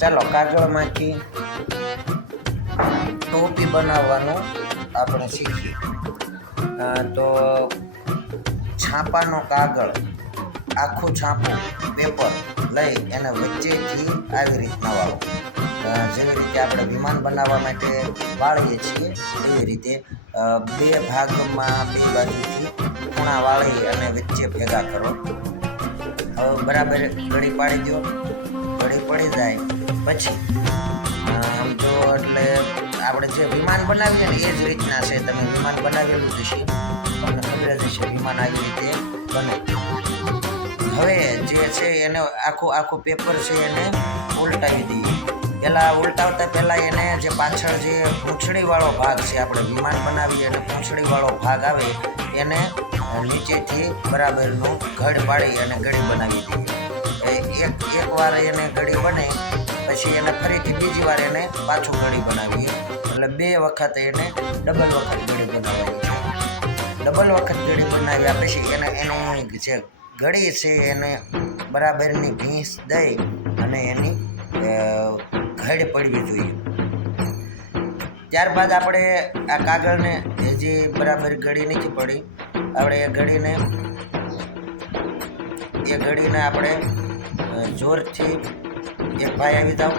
ચાલો કાગળમાંથી ટોપી બનાવવાનું આપણે શીખીએ. તો છાપાનો કાગળ, આખું છાપું પેપર લઈ એને વચ્ચેથી આવી રીતના વાળો જેવી રીતે આપણે વિમાન બનાવવા માટે વાળીએ છીએ, એવી રીતે બે ભાગમાં બે બાજુથી ખૂણા વાળી અને વચ્ચે ભેગા કરો. બરાબર ઘડી પાડી દો. ગળી પડી જાય. પછી આમ જો એટલે આપણે જે વિમાન બનાવીએ ને એ જ રીતના છે. તમે વિમાન બનાવેલું હશે તમને ખબર જ હશે, વિમાન આવી રીતે બને. હવે જે છે એને આખું આખું પેપર છે એને ઉલટાવી દઈએ. પહેલાં ઉલટાવતા પહેલાં એને જે પાછળ જે પૂંછડીવાળો ભાગ છે, આપણે વિમાન બનાવીએ અને પૂંછડીવાળો ભાગ આવે, એને નીચેથી બરાબરનું ઘડ પાડી અને ગળી બનાવી દઈએ. એક એક વાર એને ગળી બને પછી એને ફરીથી બીજી વાર એને પાછું ગળી બનાવીએ. એટલે બે વખત એને ડબલ વખત ગળી બનાવવાની છે. ડબલ વખત ગળી બનાવ્યા પછી એને એનું જે ગળી છે એને બરાબરની ભીંસ દઈ અને એની ઘડ પડવી જોઈએ. ત્યારબાદ આપણે આ કાગળને જે બરાબર ઘડી નથી પડી, આપણે એ ઘડીને એ ઘડીને આપણે જોરથી એક ભાઈ આવી જાવ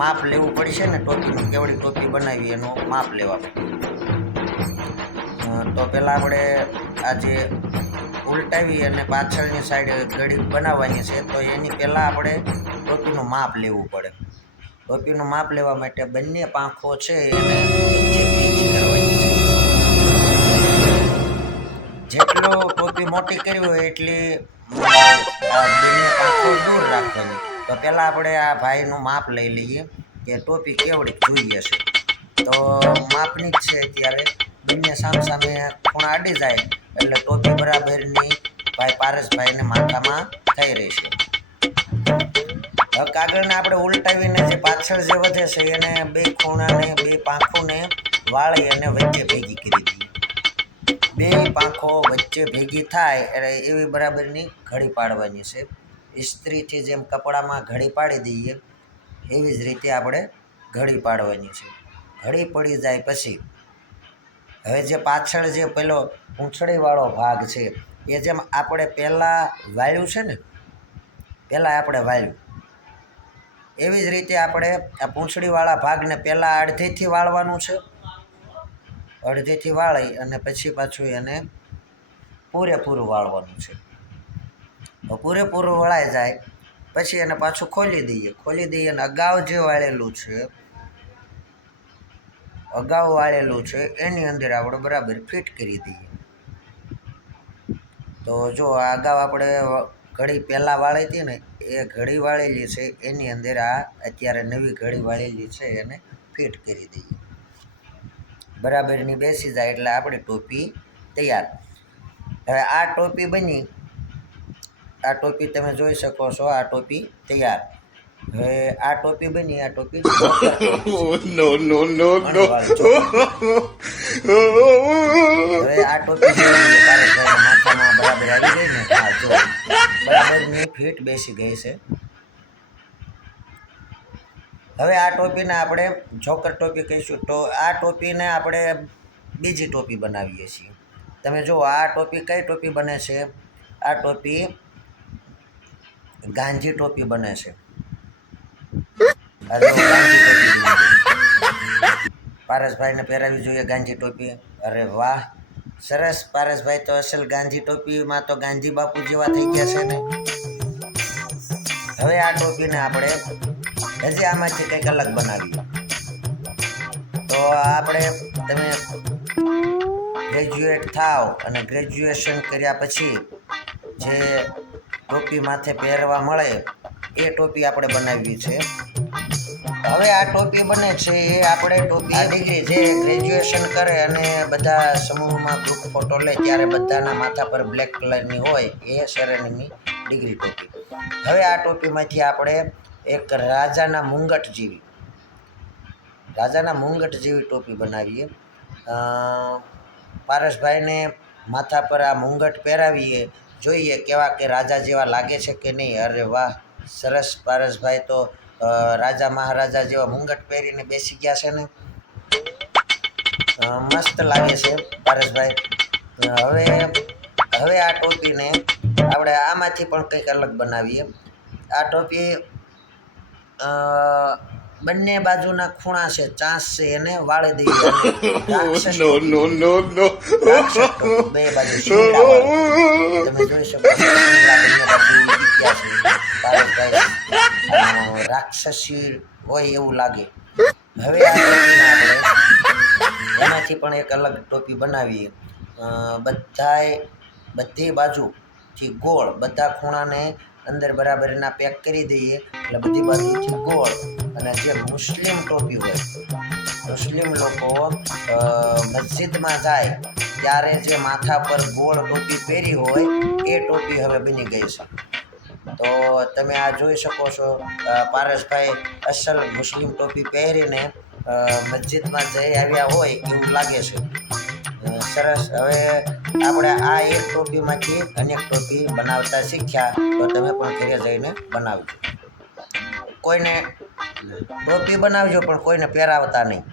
માપ લેવું પડશે ને ટોપીનું કેવડી ટોપી બનાવી એનું માપ લેવા પડે તો પહેલાં આપણે આજે ઉલટાવી અને પાછળની સાઈડ ઘડી બનાવવાની છે, તો એની પહેલાં આપણે ટોપીનું માપ લેવું પડે. ટોપીનું માપ લેવા માટે બંને પાંખો છે એને કરવાની છે. જેટલો ટોપી મોટી કરી હોય એટલી બંને પાંખો તો પહેલાં આપણે આ ભાઈનું માપ લઈ લઈએ કે ટોપી કેવડી જોઈએ છે. તો માપની જ છે અત્યારે. બંને સામ સામે ખૂણા અડી જાય એટલે ટોપી બરાબરની ભાઈ પારસભાઈને માથામાં થઈ રહેશે હવે કાગળને આપણે ઉલટાવીને જે પાછળ જે વધે છે એને બે ખૂણાને, બે પાંખોને વાળી અને વચ્ચે ભેગી કરી દઈએ. બે પાંખો વચ્ચે ભેગી થાય એટલે એવી બરાબરની ઘડી પાડવાની છે. ઇસ્ત્રીથી જેમ કપડામાં ઘડી પાડી દઈએ, એવી જ રીતે આપણે ઘડી પાડવાની છે. ઘડી પડી જાય પછી, હવે જે પાછળ જે પેલો પૂંછડીવાળો ભાગ છે, એ જેમ આપણે પહેલાં વાળ્યું છે ને, પહેલાં આપણે વાળ્યું. એવી જ રીતે આપણે આ પૂંછડીવાળા ભાગને પહેલાં અડધીથી વાળવાનું છે. અડધીથી વાળી અને પછી પાછું એને પૂરેપૂરું વાળવાનું છે. પૂરેપૂરું વળાઈ જાય. પછી એને પાછું ખોલી દઈએ. ખોલી દઈએ અને અગાઉ જે વાળેલું છે, અગાઉ વાળેલું છે, એની અંદર આપણે બરાબર ફિટ કરી દઈએ. તો જો અગાઉ આપણે ઘડી પહેલાં વાળી હતી ને, એ ઘડી વાળેલી છે, એની અંદર આ અત્યારે નવી ઘડી વાળેલી છે, એને ફિટ કરી દઈએ. બરાબરની બેસી જાય એટલે આપણી ટોપી તૈયાર. હવે આ ટોપી બની આ ટોપી તમે જોઈ શકો છો આ ટોપી તૈયાર. હવે આ ટોપી બની આ ટોપી! હવે આ ટોપી માથામાં બરાબર આવી ગઈ ને હા જો. બરાબરની ફિટ બેસી ગઈ છે. હવે આ ટોપીને આપણે જોકર ટોપી કહીશું તો આ ટોપીને આપણે બીજી ટોપી બનાવીએ છીએ. તમે જુઓ આ ટોપી કઈ ટોપી બને છે? આ ટોપી ગાંજી ટોપી બને છે. પારસભાઈને પહેરાવી જોઈએ ગાંજી ટોપી. અરે વાહ સરસ. પારસભાઈ તો અસલ ગાંધી ટોપીમાં તો ગાંધી બાપુ જેવા થઈ ગયા છે ને. હવે આ ટોપીને આપણે હજી આમાંથી કંઈક અલગ બનાવીએ. તો આપણે તમે ગ્રેજ્યુએટ થાવ અને ગ્રેજ્યુએશન કર્યા પછી જે ટોપી માથે પહેરવા મળે, એ ટોપી આપણે બનાવવી છે. હવે આ ટોપી બને છે, એ આપણે ટોપી આ ડિગ્રી જે ગ્રેજ્યુએશન કરે અને બધા સમૂહમાં ગ્રુપ ફોટો લે, ત્યારે બધાના માથા પર બ્લેક કલરની હોય, એ શરણની ડિગ્રી ટોપી. હવે આ ટોપીમાંથી આપણે એક રાજાના મુંગટ જેવી, રાજાના મુંગટ જેવી ટોપી બનાવીએ. પારસભાઈને માથા પર આ મુંગટ પહેરાવીએ જોઈએ કેવા કે રાજા જેવા લાગે છે કે નહીં? અરે વાહ, સરસ પારસભાઈ તો રાજા મહારાજા જેવા મુંગટ પહેરીને બેસી ગયા છે ને? મસ્ત લાગે છે પારસભાઈ હવે હવે આ ટોપીને આપણે આમાંથી પણ કંઈક અલગ બનાવીએ. આ ટોપી બંને બાજુના ખૂણા છે ચાંસ છે એને વાળી દઈએ. નો નો નો ટોપી, બે બાજુ. તમે જોઈ શકો રાક્ષસી હોય એવું લાગે. હવે આપણે એમાંથી પણ એક અલગ ટોપી બનાવીએ. અ, બધાય બધી બાજુથી ગોળ બધા ખૂણાને અંદર બરાબરના પેક કરી દઈએ. એટલે બધી બાજુથી ગોળ અને જે મુસ્લિમ ટોપી હોય, મુસ્લિમ લોકો મસ્જિદમાં જાય, ત્યારે જે માથા પર ગોળ ટોપી પહેરી હોય, એ ટોપી હવે બની ગઈ છે. તો તમે આ જોઈ શકો છો પારસભાઈ અસલ મુસ્લિમ ટોપી પહેરીને મસ્જિદમાં જઈ આવ્યા હોય, એવું લાગે છે. સરસ. હવે આપણે આ એક ટોપીમાંથી અનેક ટોપી બનાવતા શીખ્યા, તો તમે પણ ઘરે જઈને બનાવજો. કોઈને ટોપી બનાવજો, પણ કોઈને પહેરાવતા નહીં.